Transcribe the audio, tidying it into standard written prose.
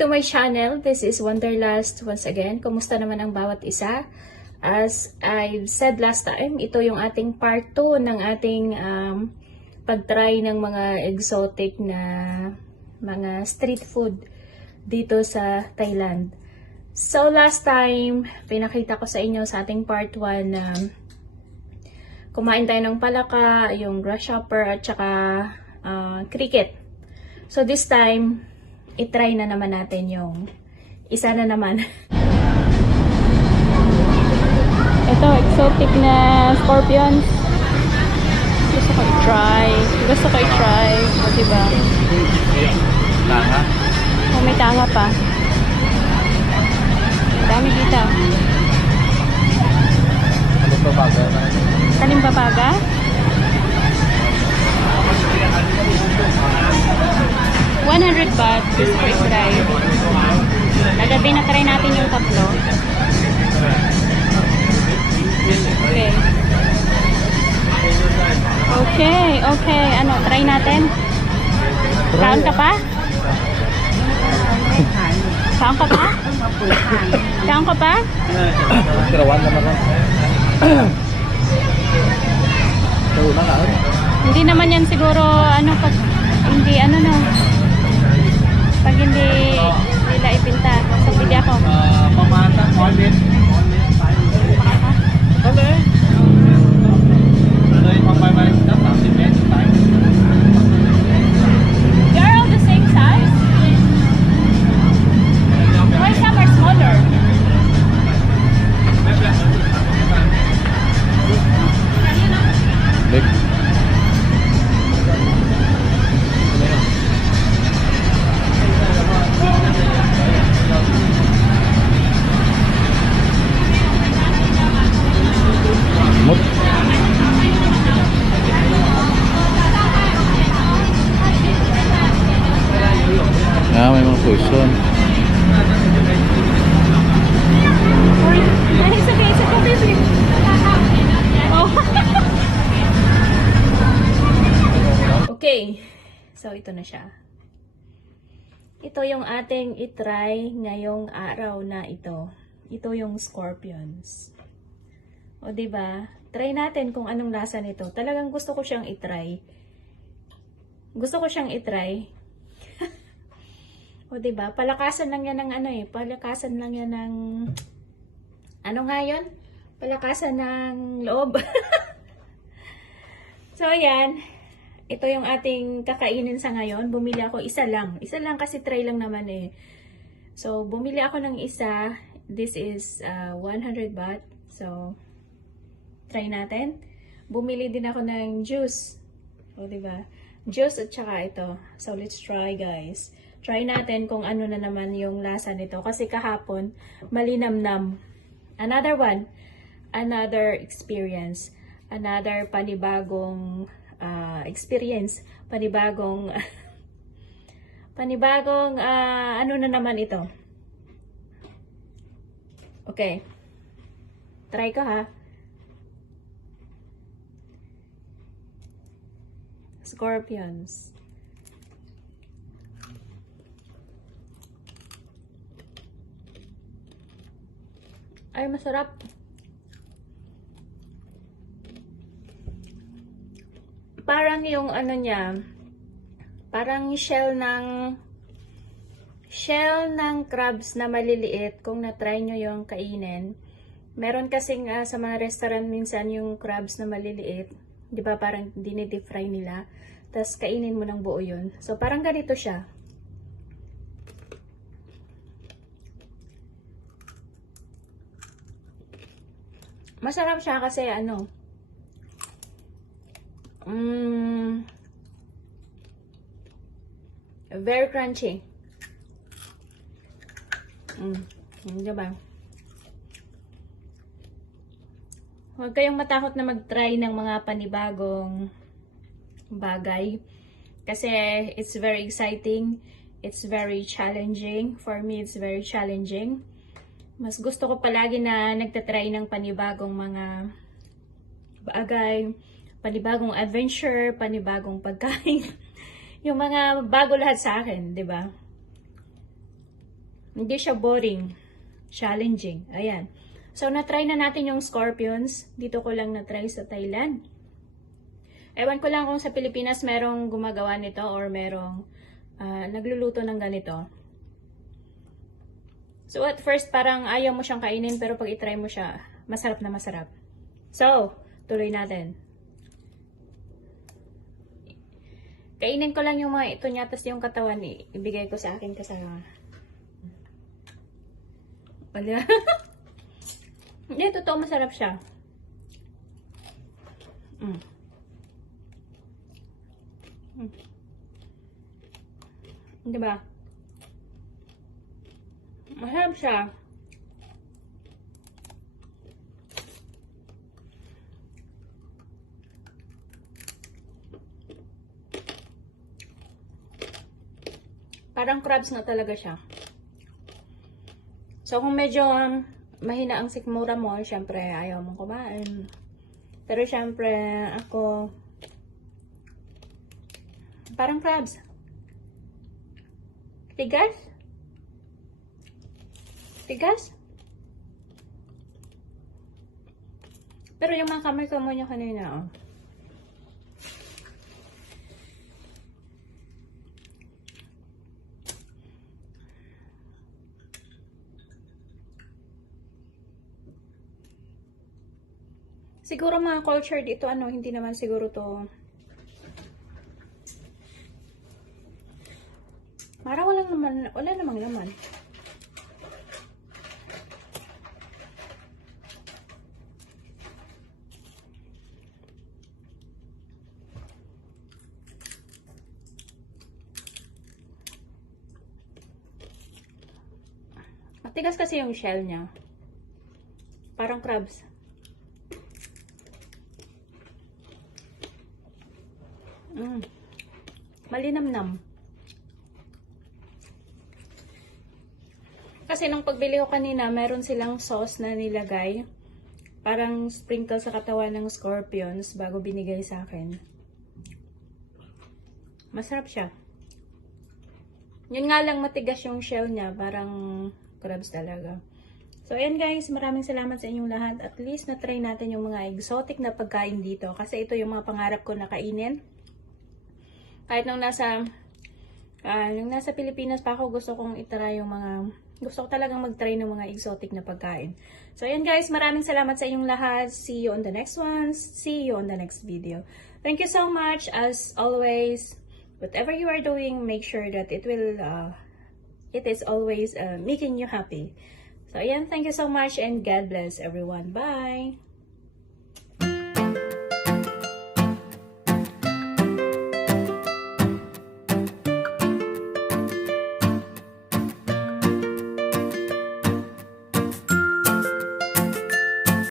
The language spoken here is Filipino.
to my channel. This is Wanderlust once again. Kumusta naman ang bawat isa? As I've said last time, ito yung ating part 2 ng ating pag-try ng mga exotic na mga street food dito sa Thailand. So last time, pinakita ko sa inyo sa ating part 1 na kumain tayo ng palaka, yung grasshopper at saka cricket. So this time, i-try na naman natin yung isa na naman. Ito, exotic na scorpions. Gusto ko i-try. O, diba? Tanga? Oh, may tanga pa. Dami dito. Ano pa baga? Talim papaga? ₱100 just for i-try. Nagabi na try natin yung tatlo. Okay. Ano, try natin? Kaon ka pa? Kaon ka pa? Kaon ka pa? Kirawan naman lang. Karoon na kaon? Hindi naman yan siguro, ano, pag hindi, ano no. Pag hindi nila ipinta. So, pili ako. Pamata, online. Ano eh? Ano yung pamamalit na? They're all the same size? Why some are smaller? Big. May mga question. Okay. So, ito na siya. Ito yung ating itry ngayong araw na ito. Ito yung scorpions. O, diba? Try natin kung anong lasa nito. Talagang gusto ko siyang itry. O, diba? Palakasan lang yan ng ano eh. Palakasan lang yan ng... Ano nga yun? Palakasan ng loob. So, ayan. Ito yung ating kakainin sa ngayon. Bumili ako isa lang. Isa lang kasi try lang naman eh. So, bumili ako ng isa. This is 100 baht. So, try natin. Bumili din ako ng juice. O, diba? Juice at saka ito. So, let's try guys. Try natin kung ano na naman yung lasa nito. Kasi kahapon, malinamnam. Another one. Another experience. Another panibagong experience. Panibagong ano na naman ito. Okay. Try ko ha. Scorpions. Ay, masarap. Parang yung ano niya, parang shell ng crabs na maliliit kung na-try nyo yung kainin. Meron kasing sa mga restaurant minsan yung crabs na maliliit. Di ba parang dinidip fry nila. Tapos kainin mo ng buo yun. So parang ganito siya. Masarap siya kasi ano, very crunchy. Diba? Huwag kayong matakot na mag-try ng mga panibagong bagay. Kasi it's very exciting. It's very challenging. For me, it's very challenging. Mas gusto ko palagi na nagtatry ng panibagong mga bagay, panibagong adventure, panibagong pagkain. Yung mga bago lahat sa akin, 'di ba? Hindi siya boring. Challenging. Ayan. So, na-try na natin yung scorpions. Dito ko lang na-try sa Thailand. Ewan ko lang kung sa Pilipinas merong gumagawa nito or merong nagluluto ng ganito. So, at first, parang ayaw mo siyang kainin, pero pag itry mo siya, masarap na masarap. So, tuloy natin. Kainin ko lang yung mga ito niya, tapos yung katawan, ibigay ko sa akin kasama. Wala. Hindi, totoo masarap siya. Diba? Masarap siya. Parang crabs na talaga siya. So, kung medyo mahina ang sikmura mo, syempre, ayaw mong kumain. Pero, syempre, ako, parang crabs. Tigas? Tigas? Pero yung mga kamay ko mo niya kanina, oh. Siguro mga culture dito, hindi naman siguro to. Parang wala namang laman. Matigas kasi yung shell niya. Parang crabs. Malinamnam. Kasi nung pagbili ko kanina, meron silang sauce na nilagay. Parang sprinkle sa katawan ng scorpions bago binigay sa akin. Masarap siya. Yun nga lang matigas yung shell niya. Parang crabs talaga. So, ayan guys. Maraming salamat sa inyong lahat. At least na-try natin yung mga exotic na pagkain dito. Kasi ito yung mga pangarap ko na kainin. Kahit nung nasa Pilipinas pa ako, gusto kong itry yung gusto ko talagang mag-try ng mga exotic na pagkain. So, ayan guys, maraming salamat sa inyong lahat. See you on the next one. See you on the next video. Thank you so much. As always, whatever you are doing, make sure that it is always making you happy. So, ayan, thank you so much and God bless everyone. Bye!